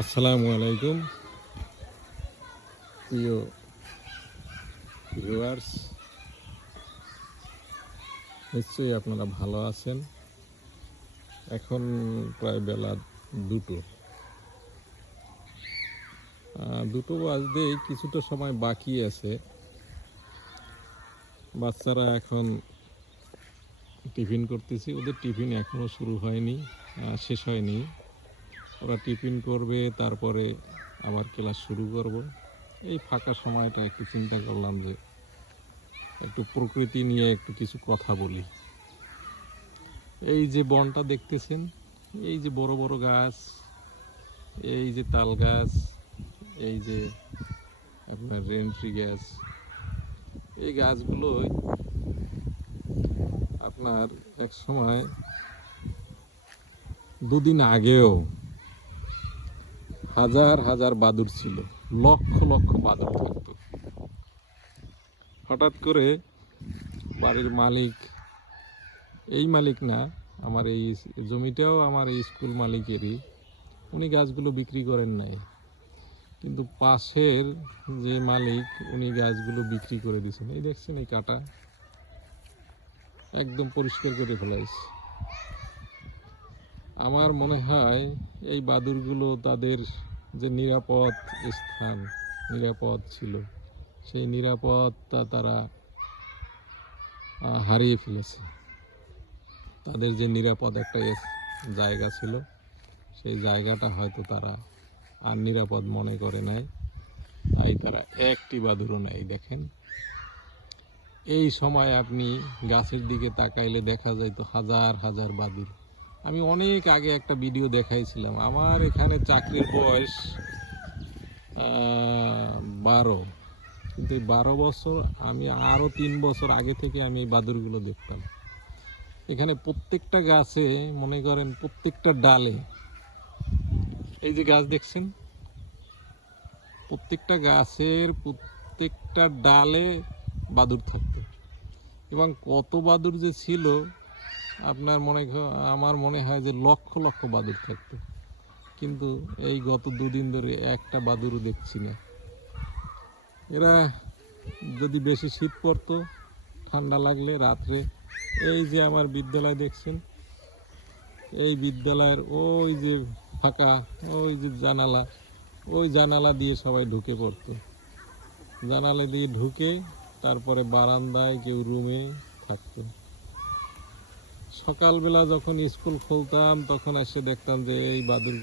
আসসালামু আলাইকুম প্রিয় ভিউয়ার্স, নিশ্চয়ই আপনারা ভালো আছেন। এখন প্রায় বেলা দুটো দুটো বাজতেই কিছুটা সময় বাকি আছে। বাচ্চারা এখন টিফিন করতেছি, ওদের টিফিন এখনও শুরু হয়নি, শেষ হয়নি। ওরা টিফিন করবে, তারপরে আবার ক্লাস শুরু করব। এই ফাঁকা সময়টা একটু চিন্তা করলাম যে একটু প্রকৃতি নিয়ে একটু কিছু কথা বলি। এই যে বনটা দেখতেছেন, এই যে বড় বড় গাছ, এই যে তাল গাছ, এই যে আপনার রেন্ট্রি গাছ, এই গাছগুলোই আপনার এক সময় দুদিন আগেও হাজার হাজার বাদুড় ছিল, লক্ষ লক্ষ বাদুড় থাকতো। হঠাৎ করে বাড়ির মালিক, এই মালিক না, আমার এই জমিটাও আমার এই স্কুল মালিকেরই, উনি গাছগুলো বিক্রি করেন নাই, কিন্তু পাশের যে মালিক উনি গাছগুলো বিক্রি করে দিয়েছেন। এই দেখছেন, এই কাটা একদম পরিষ্কার করে ফেলাইছে। আমার মনে হয় এই বাদুড়গুলো তাদের যে নিরাপদ স্থান, নিরাপদ ছিল, সেই নিরাপদটা তারা হারিয়ে ফেলেছে। তাদের যে নিরাপদ একটা জায়গা ছিল, সেই জায়গাটা হয়তো তারা আর নিরাপদ মনে করে নাই, তাই তারা একটি বাদুড়ও নেই। দেখেন, এই সময় আপনি গাছের দিকে তাকাইলে দেখা যায় তো হাজার হাজার বাদুড়। আমি অনেক আগে একটা ভিডিও দেখাইছিলাম, আমার এখানে চাকরির বয়স 12, কিন্তু এই 12 বছর আমি আরও 3 বছর আগে থেকে আমি এই বাদুড়গুলো দেখতাম। এখানে প্রত্যেকটা গাছে, মনে করেন প্রত্যেকটা ডালে, এই যে গাছ দেখছেন, প্রত্যেকটা গাছের প্রত্যেকটা ডালে বাদুড় থাকতো। এবং কত বাদুড় যে ছিল, আপনার আমার মনে হয় যে লক্ষ লক্ষ বাদুড় থাকতো। কিন্তু এই গত দুদিন ধরে একটা বাদুড়ও দেখছি না। এরা যদি বেশি শীত পড়তো, ঠান্ডা লাগলে রাত্রে, এই যে আমার বিদ্যালয় দেখছেন, এই বিদ্যালয়ের ওই যে ফাঁকা, ওই যে জানালা, ওই জানালা দিয়ে সবাই ঢুকে পড়তো। জানালা দিয়ে ঢুকে তারপরে বারান্দায়, কেউ রুমে থাকতো। সকালবেলা যখন স্কুল খুলতাম তখন এসে দেখতাম যে এই বাদুড়